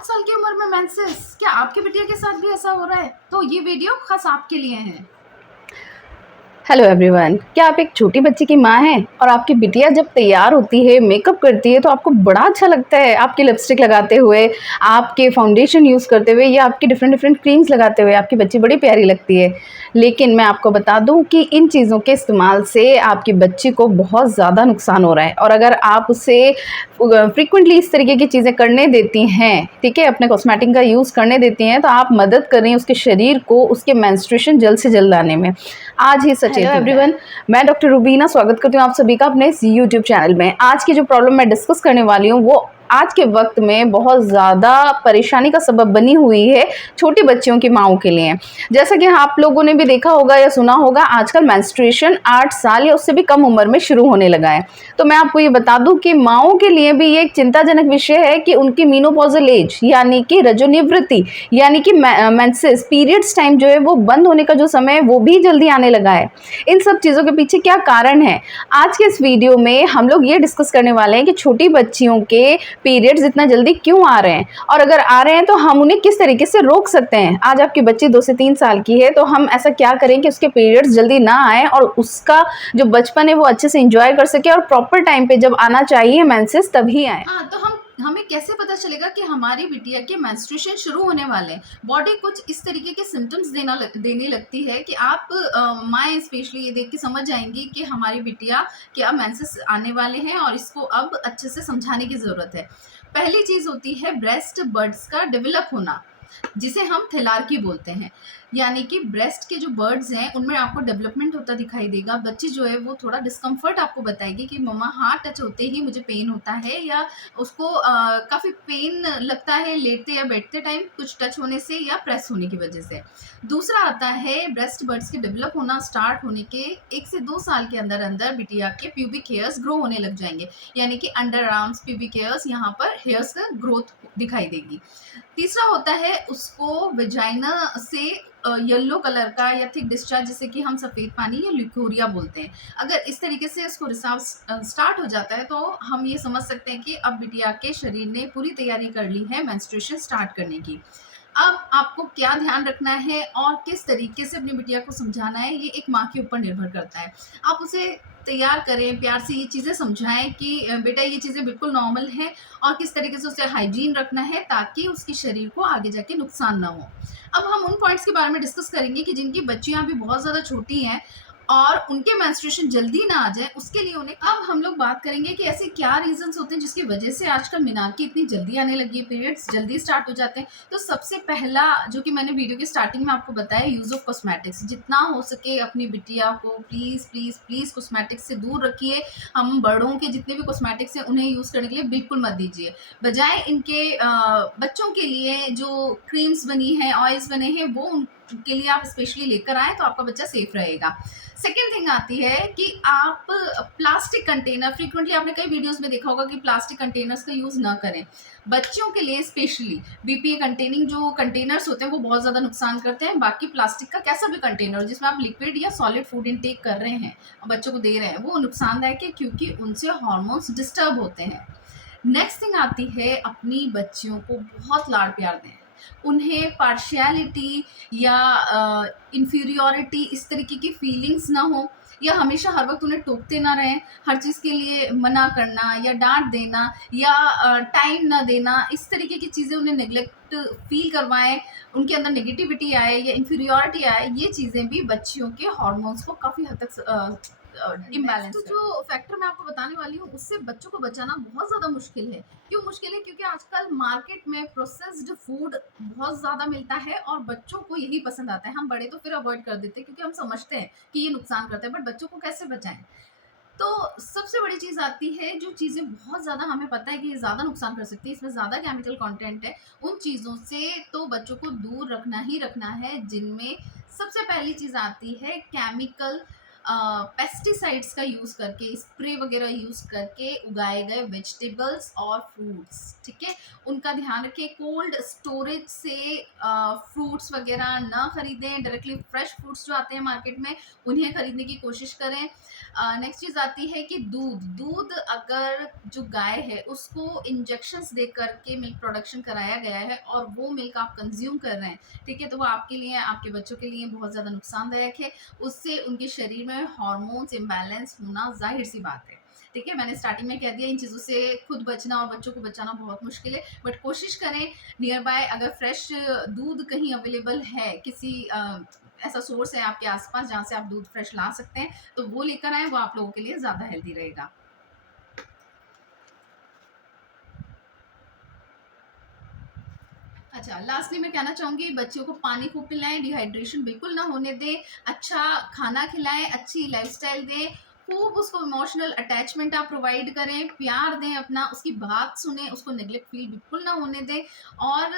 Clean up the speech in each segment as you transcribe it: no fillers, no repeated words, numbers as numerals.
8 साल की उम्र में मेंसेस, क्या आपकी बिटिया के साथ भी ऐसा हो रहा है? तो ये वीडियो खास आपके लिए है। हेलो एवरीवन, क्या आप एक छोटी बच्ची की माँ हैं और आपकी बिटिया जब तैयार होती है, मेकअप करती है तो आपको बड़ा अच्छा लगता है आपकी लिपस्टिक लगाते हुए, आपके फाउंडेशन यूज़ करते हुए या आपकी डिफरेंट डिफरेंट क्रीम्स लगाते हुए आपकी बच्ची बड़ी प्यारी लगती है। लेकिन मैं आपको बता दूं कि इन चीज़ों के इस्तेमाल से आपकी बच्ची को बहुत ज़्यादा नुकसान हो रहा है और अगर आप उसे फ्रीक्वेंटली इस तरीके की चीज़ें करने देती हैं, ठीक है, अपने कॉस्मेटिक का यूज़ करने देती हैं, तो आप मदद कर रही हैं उसके शरीर को उसके मेंस्ट्रुएशन जल्द से जल्द आने में। आज ही सचेत हेलो एवरीवन, मैं डॉक्टर रूबीना स्वागत करती हूँ आप सभी का अपने इस यूट्यूब चैनल में। आज की जो प्रॉब्लम मैं डिस्कस करने वाली हूँ वो आज के वक्त में बहुत ज़्यादा परेशानी का सबब बनी हुई है छोटी बच्चियों की माँओं के लिए। जैसा कि आप लोगों ने भी देखा होगा या सुना होगा, आजकल मेंस्ट्रुएशन 8 साल या उससे भी कम उम्र में शुरू होने लगा है। तो मैं आपको ये बता दूं कि माँओं के लिए भी ये एक चिंताजनक विषय है कि उनकी मीनोपॉजल एज यानी कि रजोनिवृत्ति यानी कि मेंसेस पीरियड्स टाइम जो है वो बंद होने का जो समय है वो भी जल्दी आने लगा है। इन सब चीज़ों के पीछे क्या कारण है, आज के इस वीडियो में हम लोग ये डिस्कस करने वाले हैं कि छोटी बच्चियों के पीरियड्स इतना जल्दी क्यों आ रहे हैं और अगर आ रहे हैं तो हम उन्हें किस तरीके से रोक सकते हैं। आज आपकी बच्ची 2 से 3 साल की है तो हम ऐसा क्या करें कि उसके पीरियड्स जल्दी ना आए और उसका जो बचपन है वो अच्छे से एंजॉय कर सके और प्रॉपर टाइम पे जब आना चाहिए मेंसेस तभी आए। हाँ, तो हमें कैसे पता चलेगा कि हमारी बिटिया के मेंस्ट्रुएशन शुरू होने वाले हैं? बॉडी कुछ इस तरीके के सिम्टम्स देने लगती है कि आप माएँ स्पेशली ये देख के समझ जाएँगी कि हमारी बिटिया के अब मेंसेस आने वाले हैं और इसको अब अच्छे से समझाने की ज़रूरत है। पहली चीज़ होती है ब्रेस्ट बड्स का डेवलप होना, जिसे हम थैलार्की बोलते हैं। यानी कि ब्रेस्ट के जो बर्ड्स हैं उनमें आपको डेवलपमेंट होता दिखाई देगा। बच्ची जो है वो थोड़ा डिस्कम्फर्ट आपको बताएगी कि मम्मा हाथ टच होते ही मुझे पेन होता है, या उसको काफ़ी पेन लगता है लेटते या बैठते टाइम कुछ टच होने से या प्रेस होने की वजह से। दूसरा आता है ब्रेस्ट बर्ड्स के डेवलप होना स्टार्ट होने के 1 से 2 साल के अंदर अंदर बिटिया के प्यूबिक हेयर्स ग्रो होने लग जाएंगे, यानी कि अंडर आर्म्स प्यूबिक हेयर्स, यहाँ पर हेयर्स का ग्रोथ दिखाई देगी। तीसरा होता है उसको वेजाइना से येलो कलर का या थिक डिस्चार्ज, जिसे कि हम सफ़ेद पानी या ल्यूकोरिया बोलते हैं। अगर इस तरीके से इसको रिसाव स्टार्ट हो जाता है तो हम ये समझ सकते हैं कि अब बिटिया के शरीर ने पूरी तैयारी कर ली है मेंस्ट्रुएशन स्टार्ट करने की। अब आपको क्या ध्यान रखना है और किस तरीके से अपनी बिटिया को समझाना है, ये एक माँ के ऊपर निर्भर करता है। आप उसे तैयार करें, प्यार से ये चीज़ें समझाएं कि बेटा ये चीज़ें बिल्कुल नॉर्मल हैं और किस तरीके से उसे हाइजीन रखना है ताकि उसके शरीर को आगे जाके नुकसान ना हो। अब हम उन पॉइंट्स के बारे में डिस्कस करेंगे कि जिनकी बच्चियां अभी बहुत ज़्यादा छोटी हैं और उनके मेंस्ट्रुएशन जल्दी ना आ जाए, उसके लिए उन्हें अब हम लोग बात करेंगे कि ऐसे क्या रीजंस होते हैं जिसकी वजह से आजकल मीनार इतनी जल्दी आने लगी है, पीरियड्स जल्दी स्टार्ट हो जाते हैं। तो सबसे पहला जो कि मैंने वीडियो की स्टार्टिंग में आपको बताया, यूज ऑफ कॉस्मेटिक्स। जितना हो सके अपनी बिटिया को प्लीज प्लीज प्लीज कॉस्मेटिक्स से दूर रखिए। हम बड़ों के जितने भी कॉस्मेटिक्स हैं उन्हें यूज करने के लिए बिल्कुल मत दीजिए। बजाय इनके बच्चों के लिए जो क्रीम्स बनी है, ऑयल्स बने हैं, वो उनके लिए आप स्पेशली लेकर आए तो आपका बच्चा सेफ रहेगा। सेकेंड थिंग आती है कि आप प्लास्टिक कंटेनर, फ्रीक्वेंटली आपने कई वीडियोस में देखा होगा कि प्लास्टिक कंटेनर्स का यूज़ ना करें। बच्चों के लिए स्पेशली बीपीए कंटेनिंग जो कंटेनर्स होते हैं वो बहुत ज़्यादा नुकसान करते हैं। बाकी प्लास्टिक का कैसा भी कंटेनर जिसमें आप लिक्विड या सॉलिड फूड इनटेक कर रहे हैं और बच्चों को दे रहे हैं, वो नुकसानदायक है क्योंकि उनसे हार्मोन्स डिस्टर्ब होते हैं। नेक्स्ट थिंग आती है, अपनी बच्चियों को बहुत लाड प्यार दें। उन्हें पार्शियलिटी या इन्फीरियोरिटी इस तरीके की फीलिंग्स ना हो, या हमेशा हर वक्त उन्हें टोकते ना रहें। हर चीज़ के लिए मना करना या डांट देना या टाइम ना देना, इस तरीके की चीज़ें उन्हें नेग्लेक्ट फील करवाएं, उनके अंदर नेगेटिविटी आए या इन्फीरियोरिटी आए, ये चीज़ें भी बच्चियों के हॉर्मोन्स को काफ़ी हद तक इम्बैलेंस। तो जो फैक्टर मैं आपको बताने वाली हूँ उससे बच्चों को बचाना बहुत ज़्यादा मुश्किल है। क्यों मुश्किल है? क्योंकि आजकल मार्केट में प्रोसेस्ड फूड बहुत ज़्यादा मिलता है और बच्चों को यही पसंद आता है। हम बड़े तो फिर अवॉइड कर देते हैं क्योंकि हम समझते हैं कि ये नुकसान करता है, बट बच्चों को कैसे बचाएं? तो सबसे बड़ी चीज़ आती है, जो चीज़ें बहुत ज़्यादा हमें पता है कि ये ज़्यादा नुकसान कर सकती है, इसमें ज़्यादा केमिकल कंटेंट है, उन चीज़ों से तो बच्चों को दूर रखना ही रखना है, जिनमें सबसे पहली चीज़ आती है केमिकल पेस्टिसाइड्स का यूज़ करके, स्प्रे वगैरह यूज़ करके उगाए गए वेजिटेबल्स और फ्रूट्स, ठीक है? उनका ध्यान रखें, कोल्ड स्टोरेज से फ्रूट्स वगैरह ना खरीदें, डायरेक्टली फ्रेश फ्रूट्स जो आते हैं मार्केट में उन्हें खरीदने की कोशिश करें। नेक्स्ट चीज़ आती है कि दूध अगर जो गाय है उसको इंजेक्शंस दे करके मिल्क प्रोडक्शन कराया गया है और वो मिल्क आप कंज्यूम कर रहे हैं, ठीक है, तो वो आपके लिए, आपके बच्चों के लिए बहुत ज़्यादा नुकसानदायक है। उससे उनके शरीर में हार्मोन्स इम्बैलेंस होना जाहिर सी बात है। ठीक है, मैंने स्टार्टिंग में कह दिया, इन चीज़ों से खुद बचना और बच्चों को बचाना बहुत मुश्किल है, बट कोशिश करें नियर बाय अगर फ्रेश दूध कहीं अवेलेबल है, किसी ऐसा सोर्स है आपके आसपास जहाँ से आप दूध फ्रेश ला सकते हैं, तो वो लेकर आए, वो आप लोगों के लिए ज़्यादा हेल्दी रहेगा। अच्छा, लास्टली मैं कहना चाहूँगी बच्चों को पानी खूब पिलाएं, डिहाइड्रेशन बिल्कुल ना होने दें, अच्छा खाना खिलाएं, अच्छी लाइफस्टाइल दें, खूब उसको इमोशनल अटैचमेंट आप प्रोवाइड करें, प्यार दें अपना, उसकी बात सुने, उसको नेग्लेक्ट फील बिल्कुल ना होने दें और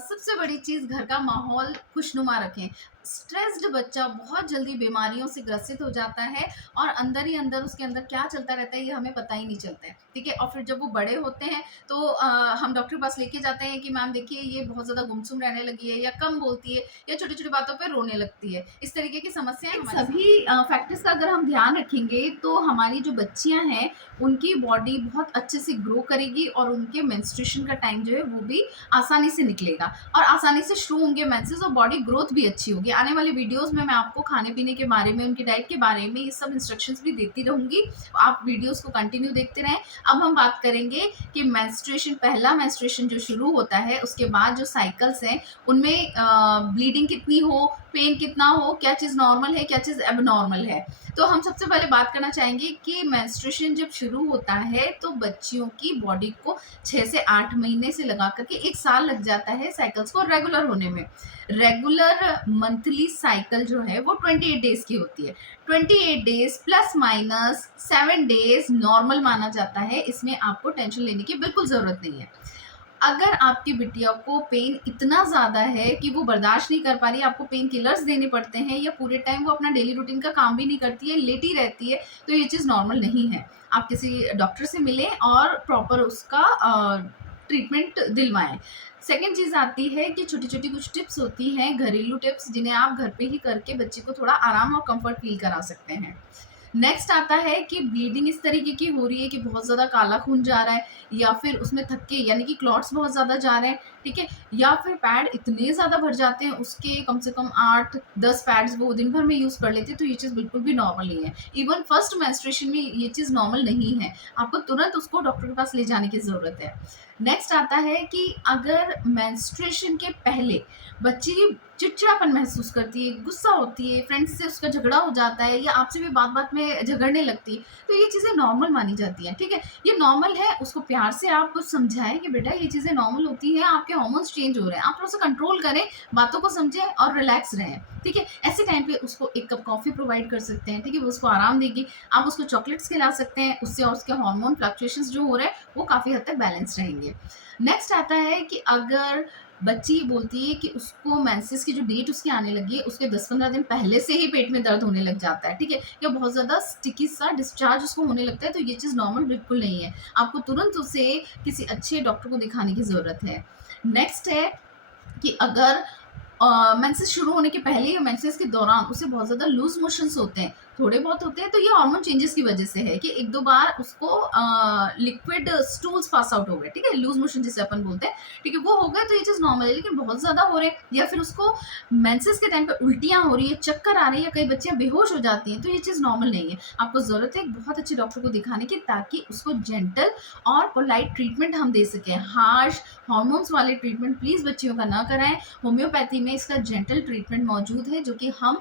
सबसे बड़ी चीज़ घर का माहौल खुशनुमा रखें। स्ट्रेस्ड बच्चा बहुत जल्दी बीमारियों से ग्रसित हो जाता है और अंदर ही अंदर उसके अंदर क्या चलता रहता है ये हमें पता ही नहीं चलता है, ठीक है। और फिर जब वो बड़े होते हैं तो हम डॉक्टर के पास लेके जाते हैं कि मैम देखिए ये बहुत ज़्यादा गुमसुम रहने लगी है या कम बोलती है या छोटी-छोटी बातों पे रोने लगती है। इस तरीके की समस्याएँ सभी फैक्टर्स का अगर हम ध्यान रखेंगे तो हमारी जो बच्चियाँ हैं उनकी बॉडी बहुत अच्छे से ग्रो करेगी और उनके मेंस्ट्रुएशन का टाइम जो है वो भी आसानी से निकलेगा और आसानी से शुरू होंगे मेंसेस और बॉडी ग्रोथ भी अच्छी होगी। आने वाले वीडियोस में मैं आपको खाने-पीने के बारे में, उनकी डाइट के बारे में ये सब इंस्ट्रक्शंस भी देती रहूँगी। आप वीडियोस को कंटिन्यू देखते रहें। अब हम बात करेंगे कि मेंस्ट्रुएशन, पहला मेंस्ट्रुएशन जो शुरू होता है उसके बाद जो साइकिल्स हैं उनमें ब्लीडिंग कितनी हो, पेन कितना हो, क्या चीज़ नॉर्मल है, क्या चीज़ एबनॉर्मल है। तो हम सबसे पहले बात करना चाहेंगे कि मेंस्ट्रुएशन जब शुरू होता है तो बच्चियों की बॉडी को 6 से 8 महीने से लगा करके 1 साल लग जाता है साइकिल्स को रेगुलर होने में। रेगुलर मंथली साइकिल जो है वो 28 डेज़ की होती है। 28 days plus minus 7 days normal माना जाता है, इसमें आपको टेंशन लेने की बिल्कुल ज़रूरत नहीं है। अगर आपकी बिटिया को पेन इतना ज़्यादा है कि वो बर्दाश्त नहीं कर पा रही है, आपको पेन किलर्स देने पड़ते हैं या पूरे टाइम वो अपना डेली रूटीन का काम भी नहीं करती है, लेटी रहती है, तो ये चीज़ नॉर्मल नहीं है। आप किसी डॉक्टर से मिलें और प्रॉपर उसका ट्रीटमेंट दिलवाएँ। सेकंड चीज़ आती है कि छोटी-छोटी कुछ टिप्स होती हैं, घरेलू टिप्स, जिन्हें आप घर पे ही करके बच्चे को थोड़ा आराम और कम्फर्ट फ़ील करा सकते हैं। नेक्स्ट आता है कि ब्लीडिंग इस तरीके की हो रही है कि बहुत ज़्यादा काला खून जा रहा है या फिर उसमें थक्के यानी कि क्लॉट्स बहुत ज़्यादा जा रहे हैं, ठीक है? या फिर पैड इतने ज़्यादा भर जाते हैं, उसके कम से कम 8-10 पैड्स वो दिन भर में यूज़ कर लेती है, तो ये चीज़ बिल्कुल भी नॉर्मल नहीं है। इवन फर्स्ट मेंस्ट्रुएशन में ये चीज़ नॉर्मल नहीं है, आपको तुरंत उसको डॉक्टर के पास ले जाने की ज़रूरत है। नेक्स्ट आता है कि अगर मेंस्ट्रुएशन के पहले बच्ची चिड़चिड़ापन महसूस करती है, गुस्सा होती है, फ्रेंड्स से उसका झगड़ा हो जाता है या आपसे भी बात-बात में झगड़ने लगती है, तो ये चीज़ें नॉर्मल मानी जाती हैं, ठीक है? ये नॉर्मल है, उसको प्यार से आप समझाएँ कि बेटा ये चीज़ें नॉर्मल होती हैं, आपके हार्मोन्स चेंज हो रहे हैं, आप थोड़ा-सा कंट्रोल करें, बातों को समझें और रिलैक्स रहें, ठीक है? ऐसे टाइम पे उसको 1 कप कॉफ़ी प्रोवाइड कर सकते हैं, ठीक है? वो उसको आराम देगी। आप उसको चॉकलेट्स खिला सकते हैं, उससे और उसके हार्मोन फ्लक्चुएशंस जो हो रहे हैं, वो काफ़ी हद तक बैलेंस रहेंगे। नेक्स्ट आता है कि अगर बच्ची ये बोलती है कि उसको मेंसेस की जो डेट उसकी आने लगी है, उसके 10-15 दिन पहले से ही पेट में दर्द होने लग जाता है, ठीक है? या बहुत ज़्यादा स्टिकी सा डिस्चार्ज उसको होने लगता है, तो ये चीज़ नॉर्मल बिल्कुल नहीं है। आपको तुरंत उसे किसी अच्छे डॉक्टर को दिखाने की ज़रूरत है। नेक्स्ट है कि अगर मेंसेस शुरू होने के पहले या मेंसेस के दौरान उसे बहुत ज़्यादा लूज़ मोशंस होते हैं, थोड़े बहुत होते हैं, तो ये हार्मोन चेंजेस की वजह से है कि 1-2 बार उसको लिक्विड स्टूल्स पास आउट हो गए, ठीक है? लूज़ मोशन जिसे अपन बोलते हैं, ठीक है? वो हो गए तो ये चीज़ नॉर्मल है, लेकिन बहुत ज़्यादा हो रहे हैं या फिर उसको मेंसेस के टाइम पे उल्टियाँ हो रही है, चक्कर आ रहे हैं या कई बच्चियाँ बेहोश हो जाती हैं, तो ये चीज़ नॉर्मल नहीं है। आपको ज़रूरत है एक बहुत अच्छे डॉक्टर को दिखाने की ताकि उसको जेंटल और पोलाइट ट्रीटमेंट हम दे सकें। हार्श हार्मोन्स वाले ट्रीटमेंट प्लीज़ बच्चियों का ना कराएँ। होम्योपैथी में इसका जेंटल ट्रीटमेंट मौजूद है जो कि हम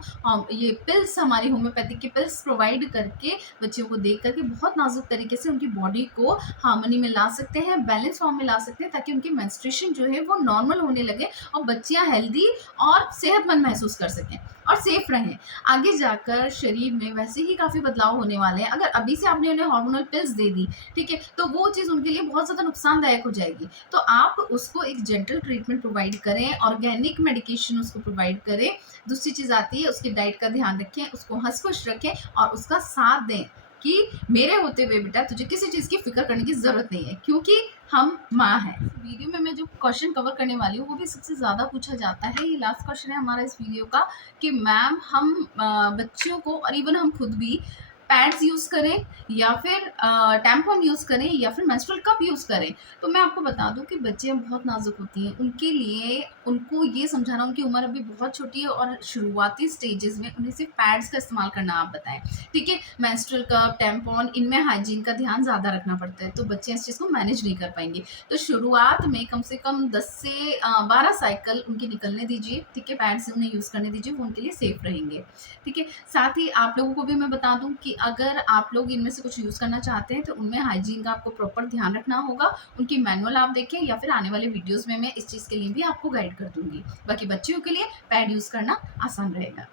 ये पिल्स, हमारी होम्योपैथिक की पिल्स प्रोवाइड करके बच्चियों को देख करके बहुत नाजुक तरीके से उनकी बॉडी को हार्मनी में ला सकते हैं, बैलेंस फॉर्म में ला सकते हैं ताकि उनकी मेंस्ट्रुएशन जो है वो नॉर्मल होने लगे और बच्चियां हेल्दी और सेहतमंद महसूस कर सकें और सेफ रहें। आगे जाकर शरीर में वैसे ही काफ़ी बदलाव होने वाले हैं। अगर अभी से आपने उन्हें हार्मोनल पिल्स दे दी, ठीक है, तो वो चीज़ उनके लिए बहुत ज़्यादा नुकसानदायक हो जाएगी। तो आप उसको एक जेंटल ट्रीटमेंट प्रोवाइड करें, ऑर्गेनिक मेडिकेशन उसको प्रोवाइड करें। दूसरी चीज़ आती है उसकी डाइट का ध्यान रखें, उसको हँस-खुश रखें और उसका साथ दें कि मेरे होते हुए बेटा तुझे किसी चीज़ की फ़िक्र करने की ज़रूरत नहीं है, क्योंकि हम माँ हैं। वीडियो में मैं जो क्वेश्चन कवर करने वाली हूँ वो भी सबसे ज़्यादा पूछा जाता है, ये लास्ट क्वेश्चन है हमारा इस वीडियो का कि मैम हम बच्चियों को और इवन हम खुद भी पैड्स यूज़ करें या फिर टैम्पॉन यूज़ करें या फिर मेंस्ट्रुअल कप यूज़ करें। तो मैं आपको बता दूं कि बच्चियां बहुत नाजुक होती हैं, उनके लिए उनको ये समझाना, उनकी उम्र अभी बहुत छोटी है और शुरुआती स्टेजेस में उन्हें सिर्फ पैड्स का इस्तेमाल करना आप बताएं, ठीक है। मेंस्ट्रुअल कप, टैम्पॉन, इनमें हाइजीन का ध्यान ज़्यादा रखना पड़ता है, तो बच्चे इस चीज़ को मैनेज नहीं कर पाएंगे। तो शुरुआत में कम से कम 10 से 12 साइकिल उनकी निकलने दीजिए, ठीक है। पैड्स उन्हें यूज़ करने दीजिए, वो उनके लिए सेफ रहेंगे, ठीक है। साथ ही आप लोगों को भी मैं बता दूं कि अगर आप लोग इनमें से कुछ यूज़ करना चाहते हैं तो उनमें हाइजीन का आपको प्रॉपर ध्यान रखना होगा। उनकी मैनुअल आप देखें या फिर आने वाले वीडियोस में मैं इस चीज़ के लिए भी आपको गाइड कर दूंगी। बाकी बच्चियों के लिए पैड यूज़ करना आसान रहेगा।